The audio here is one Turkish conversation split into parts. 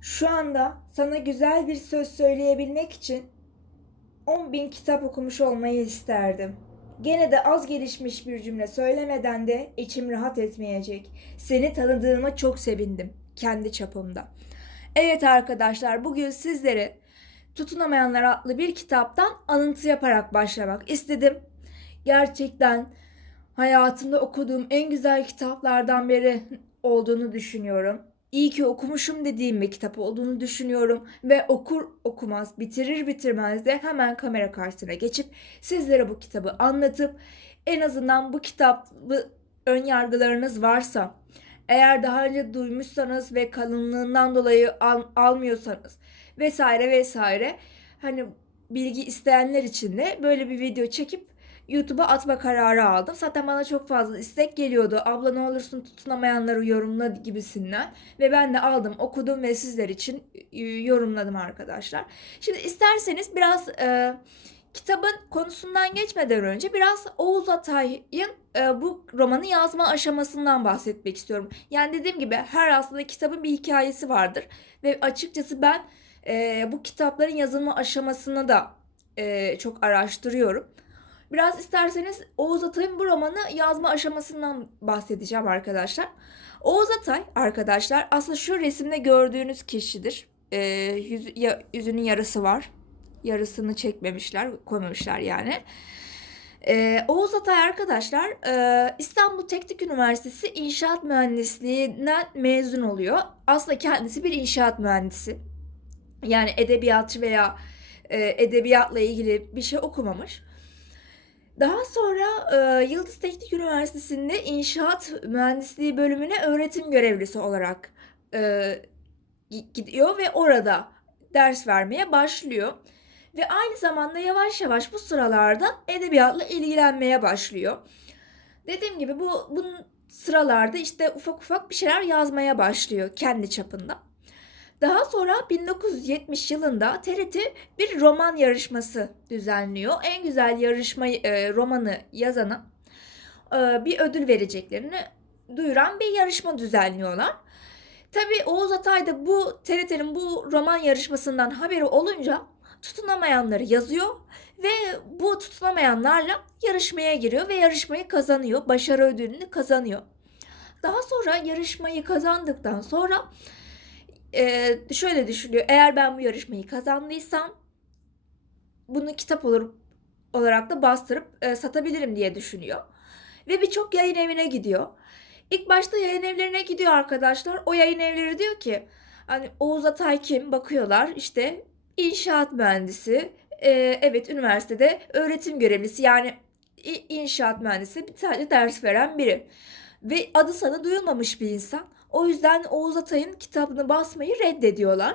Şu anda sana güzel bir söz söyleyebilmek için 10 bin kitap okumuş olmayı isterdim. Gene de az gelişmiş bir cümle söylemeden de içim rahat etmeyecek. Seni tanıdığıma çok sevindim kendi çapımda. Evet arkadaşlar bugün sizlere Tutunamayanlar adlı bir kitaptan alıntı yaparak başlamak istedim. Gerçekten hayatımda okuduğum en güzel kitaplardan biri olduğunu düşünüyorum. İyi ki okumuşum dediğim bir kitap olduğunu düşünüyorum ve okur okumaz, bitirir bitirmez de hemen kamera karşısına geçip sizlere bu kitabı anlatıp en azından bu kitabı ön yargılarınız varsa eğer daha önce duymuşsanız ve kalınlığından dolayı al, almıyorsanız vesaire vesaire hani bilgi isteyenler için de böyle bir video çekip YouTube'a atma kararı aldım. Zaten bana çok fazla istek geliyordu. Abla ne olursun tutunamayanları yorumla gibisinden. Ve ben de aldım, okudum ve sizler için e, yorumladım arkadaşlar. Şimdi isterseniz biraz e, kitabın konusundan geçmeden önce biraz Oğuz Atay'ın e, bu romanı yazma aşamasından bahsetmek istiyorum. Yani dediğim gibi her aslında kitabın bir hikayesi vardır. Ve açıkçası ben e, bu kitapların yazılma aşamasını da e, çok araştırıyorum. Biraz isterseniz Oğuz Atay'ın bu romanı yazma aşamasından bahsedeceğim arkadaşlar. Oğuz Atay arkadaşlar aslında şu resimde gördüğünüz kişidir. Ee, yüz, ya, yüzünün yarısı var. Yarısını çekmemişler, koymamışlar yani. Ee, Oğuz Atay arkadaşlar e, İstanbul Teknik Üniversitesi İnşaat Mühendisliğinden mezun oluyor. Aslında kendisi bir inşaat mühendisi. Yani edebiyatçı veya e, edebiyatla ilgili bir şey okumamış. Daha sonra e, Yıldız Teknik Üniversitesi'nde inşaat mühendisliği bölümüne öğretim görevlisi olarak e, gidiyor ve orada ders vermeye başlıyor. Ve aynı zamanda yavaş yavaş bu sıralarda edebiyatla ilgilenmeye başlıyor. Dediğim gibi bu bunun sıralarda işte ufak ufak bir şeyler yazmaya başlıyor kendi çapında. Daha sonra 1970 yılında TRT bir roman yarışması düzenliyor. En güzel yarışma e, romanı yazana e, bir ödül vereceklerini duyuran bir yarışma düzenliyorlar. Tabii Oğuz Atay da bu TRT'nin bu roman yarışmasından haberi olunca tutunamayanları yazıyor ve bu tutunamayanlarla yarışmaya giriyor ve yarışmayı kazanıyor. Başarı ödülünü kazanıyor. Daha sonra yarışmayı kazandıktan sonra e, şöyle düşünüyor. Eğer ben bu yarışmayı kazandıysam bunu kitap olur olarak da bastırıp e, satabilirim diye düşünüyor. Ve birçok yayın evine gidiyor. İlk başta yayın evlerine gidiyor arkadaşlar. O yayın evleri diyor ki hani Oğuz Atay kim? Bakıyorlar işte inşaat mühendisi. E, evet üniversitede öğretim görevlisi yani inşaat mühendisi sadece ders veren biri. Ve adı sana duyulmamış bir insan. O yüzden Oğuz Atay'ın kitabını basmayı reddediyorlar.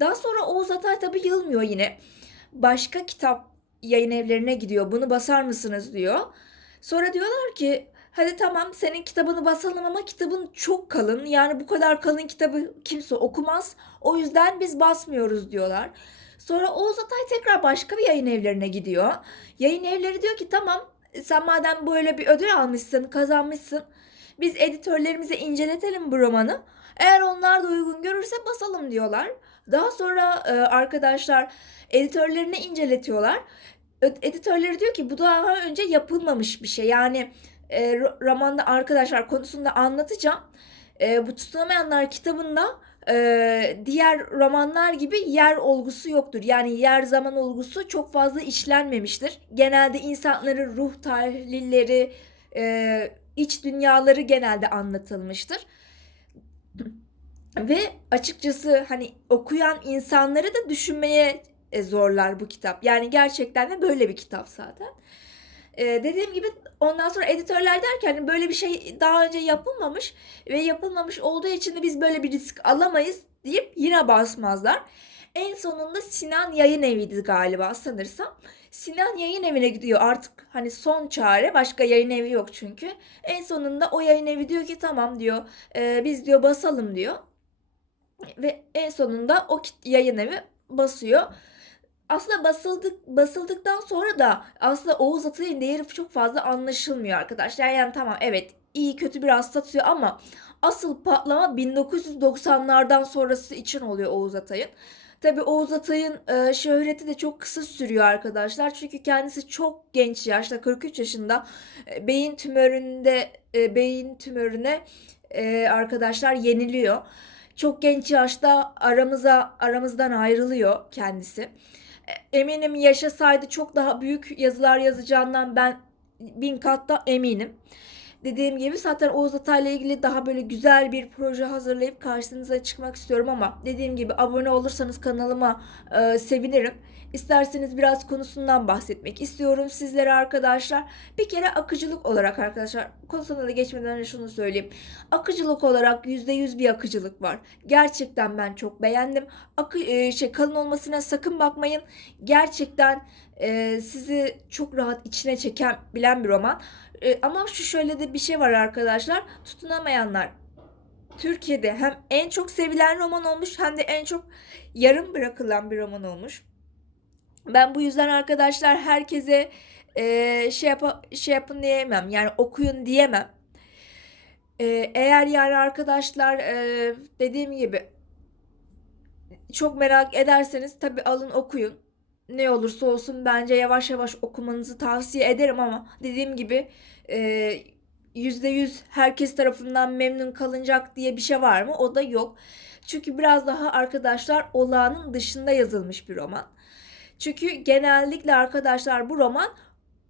Daha sonra Oğuz Atay tabi yılmıyor yine. Başka kitap yayın evlerine gidiyor. Bunu basar mısınız diyor. Sonra diyorlar ki hadi tamam senin kitabını basalım ama kitabın çok kalın. Yani bu kadar kalın kitabı kimse okumaz. O yüzden biz basmıyoruz diyorlar. Sonra Oğuz Atay tekrar başka bir yayın evlerine gidiyor. Yayın evleri diyor ki tamam sen madem böyle bir ödül almışsın, kazanmışsın biz editörlerimize inceletelim bu romanı. Eğer onlar da uygun görürse basalım diyorlar. Daha sonra e, arkadaşlar editörlerini inceletiyorlar. Editörleri diyor ki bu daha önce yapılmamış bir şey. Yani e, romanda arkadaşlar konusunda anlatacağım. E, bu tutunamayanlar kitabında e, diğer romanlar gibi yer olgusu yoktur. Yani yer zaman olgusu çok fazla işlenmemiştir. Genelde insanların ruh tahlilleri, e, iç dünyaları genelde anlatılmıştır. Ve açıkçası hani okuyan insanları da düşünmeye e, zorlar bu kitap. Yani gerçekten de böyle bir kitap zaten. Ee, dediğim gibi ondan sonra editörler derken hani böyle bir şey daha önce yapılmamış ve yapılmamış olduğu için de biz böyle bir risk alamayız deyip yine basmazlar. En sonunda Sinan Yayın Evi'ydi galiba sanırsam. Sinan yayın evine gidiyor artık hani son çare başka yayın evi yok çünkü. En sonunda o yayın evi diyor ki tamam diyor e, biz diyor basalım diyor. Ve en sonunda o yayın evi basıyor. Aslında basıldık basıldıktan sonra da aslında Oğuz Atay'ın değeri çok fazla anlaşılmıyor arkadaşlar. Yani tamam evet iyi kötü biraz satıyor ama Asıl patlama 1990'lardan sonrası için oluyor Oğuz Atay'ın. Tabii Oğuz Atay'ın e, şöhreti de çok kısa sürüyor arkadaşlar. Çünkü kendisi çok genç yaşta 43 yaşında e, beyin tümöründe e, beyin tümörüne e, arkadaşlar yeniliyor. Çok genç yaşta aramıza aramızdan ayrılıyor kendisi. E, Eminim yaşasaydı çok daha büyük yazılar yazacağından ben bin kat da eminim. Dediğim gibi zaten Oğuz Atay'la ilgili daha böyle güzel bir proje hazırlayıp karşınıza çıkmak istiyorum ama dediğim gibi abone olursanız kanalıma e, sevinirim. İsterseniz biraz konusundan bahsetmek istiyorum sizlere arkadaşlar. Bir kere akıcılık olarak arkadaşlar konusuna da geçmeden önce şunu söyleyeyim. Akıcılık olarak %100 bir akıcılık var. Gerçekten ben çok beğendim. Akı, e, şey kalın olmasına sakın bakmayın. Gerçekten e, sizi çok rahat içine çeken bilen bir roman. E, ama şu şöyle de bir şey var arkadaşlar. Tutunamayanlar Türkiye'de hem en çok sevilen roman olmuş hem de en çok yarım bırakılan bir roman olmuş. Ben bu yüzden arkadaşlar herkese e, şey, yap şey yapın diyemem. Yani okuyun diyemem. E, eğer yani arkadaşlar e, dediğim gibi çok merak ederseniz tabi alın okuyun. Ne olursa olsun bence yavaş yavaş okumanızı tavsiye ederim ama dediğim gibi e, %100 herkes tarafından memnun kalınacak diye bir şey var mı? O da yok. Çünkü biraz daha arkadaşlar olağanın dışında yazılmış bir roman. Çünkü genellikle arkadaşlar bu roman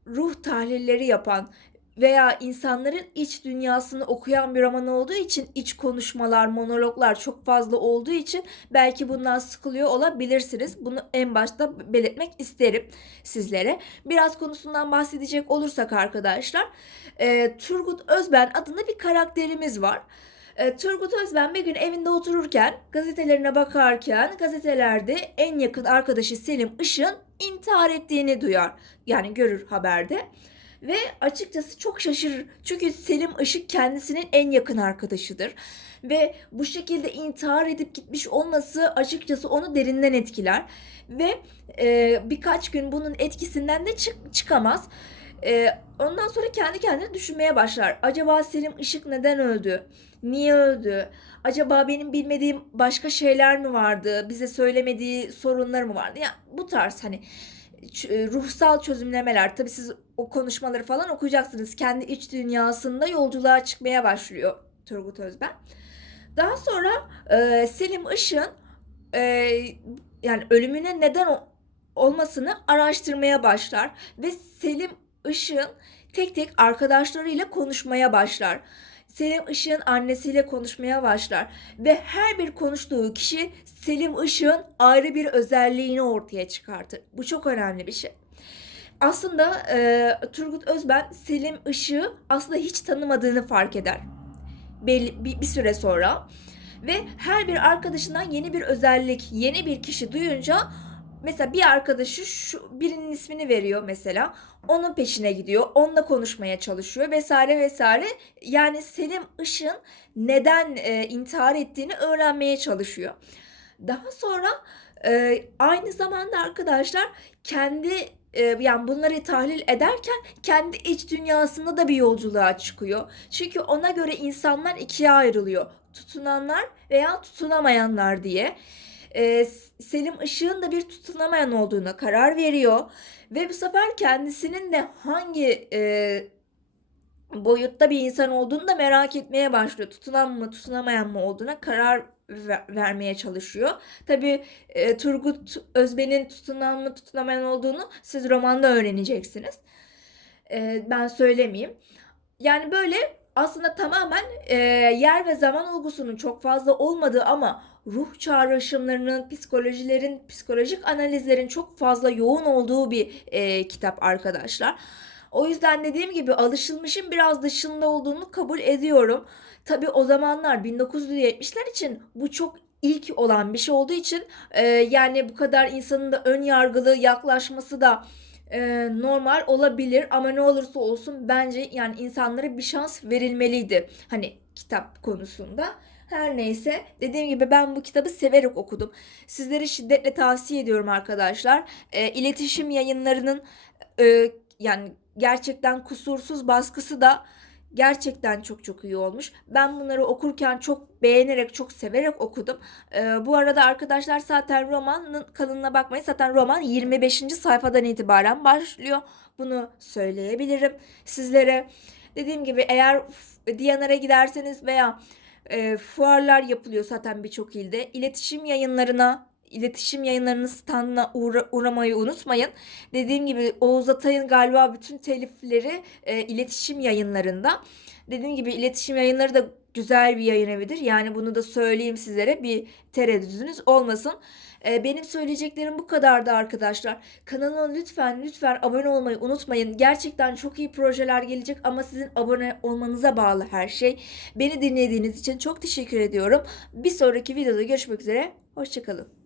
ruh tahlilleri yapan veya insanların iç dünyasını okuyan bir roman olduğu için iç konuşmalar, monologlar çok fazla olduğu için belki bundan sıkılıyor olabilirsiniz. Bunu en başta belirtmek isterim sizlere. Biraz konusundan bahsedecek olursak arkadaşlar, e, Turgut Özben adında bir karakterimiz var. E, Turgut Özben bir gün evinde otururken gazetelerine bakarken gazetelerde en yakın arkadaşı Selim Işın intihar ettiğini duyar. Yani görür haberde. Ve açıkçası çok şaşırır. Çünkü Selim Işık kendisinin en yakın arkadaşıdır. Ve bu şekilde intihar edip gitmiş olması açıkçası onu derinden etkiler. Ve e, birkaç gün bunun etkisinden de çık çıkamaz. E, ondan sonra kendi kendine düşünmeye başlar. Acaba Selim Işık neden öldü? Niye öldü? Acaba benim bilmediğim başka şeyler mi vardı? Bize söylemediği sorunlar mı vardı? Yani bu tarz hani e, ruhsal çözümlemeler. Tabii siz o konuşmaları falan okuyacaksınız. Kendi iç dünyasında yolculuğa çıkmaya başlıyor Turgut Özben. Daha sonra e, Selim Işın e, yani ölümüne neden olmasını araştırmaya başlar ve Selim Işın tek tek arkadaşlarıyla konuşmaya başlar. Selim Işık'ın annesiyle konuşmaya başlar ve her bir konuştuğu kişi Selim Işık'ın ayrı bir özelliğini ortaya çıkartır. Bu çok önemli bir şey. Aslında e, Turgut Özben Selim Işık'ı aslında hiç tanımadığını fark eder. Belli, bir, bir süre sonra ve her bir arkadaşından yeni bir özellik, yeni bir kişi duyunca mesela bir arkadaşı şu birinin ismini veriyor mesela. Onun peşine gidiyor. Onunla konuşmaya çalışıyor vesaire vesaire. Yani Selim Işın neden e, intihar ettiğini öğrenmeye çalışıyor. Daha sonra e, aynı zamanda arkadaşlar kendi yani bunları tahlil ederken kendi iç dünyasında da bir yolculuğa çıkıyor. Çünkü ona göre insanlar ikiye ayrılıyor. Tutunanlar veya tutunamayanlar diye e, Selim Işık'ın da bir tutunamayan olduğuna karar veriyor. Ve bu sefer kendisinin de hangi e, boyutta bir insan olduğunu da merak etmeye başlıyor. Tutunan mı tutunamayan mı olduğuna karar vermeye çalışıyor. Tabi e, Turgut Özben'in tutunan mı tutunamayan olduğunu siz romanda öğreneceksiniz. E, ben söylemeyeyim. Yani böyle aslında tamamen e, yer ve zaman olgusunun çok fazla olmadığı ama ruh çağrışımlarının, psikolojilerin, psikolojik analizlerin çok fazla yoğun olduğu bir e, kitap arkadaşlar. O yüzden dediğim gibi alışılmışın biraz dışında olduğunu kabul ediyorum. Tabi o zamanlar 1970'ler için bu çok ilk olan bir şey olduğu için e, yani bu kadar insanın da ön yargılı yaklaşması da e, normal olabilir ama ne olursa olsun bence yani insanlara bir şans verilmeliydi. Hani kitap konusunda. Her neyse dediğim gibi ben bu kitabı severek okudum. Sizlere şiddetle tavsiye ediyorum arkadaşlar. E, iletişim yayınlarının e, yani gerçekten kusursuz baskısı da Gerçekten çok çok iyi olmuş. Ben bunları okurken çok beğenerek, çok severek okudum. Ee, bu arada arkadaşlar zaten romanın kalınlığına bakmayın. Zaten roman 25. sayfadan itibaren başlıyor. Bunu söyleyebilirim sizlere. Dediğim gibi eğer Diyanar'a giderseniz veya e, fuarlar yapılıyor zaten birçok ilde. İletişim yayınlarına iletişim yayınlarının standına uğra- uğramayı unutmayın. Dediğim gibi Oğuz Atay'ın galiba bütün telifleri e, iletişim yayınlarında. Dediğim gibi iletişim yayınları da güzel bir yayın evidir. Yani bunu da söyleyeyim sizlere bir tereddütünüz olmasın. E, benim söyleyeceklerim bu kadardı arkadaşlar. Kanalıma lütfen lütfen abone olmayı unutmayın. Gerçekten çok iyi projeler gelecek ama sizin abone olmanıza bağlı her şey. Beni dinlediğiniz için çok teşekkür ediyorum. Bir sonraki videoda görüşmek üzere. Hoşçakalın.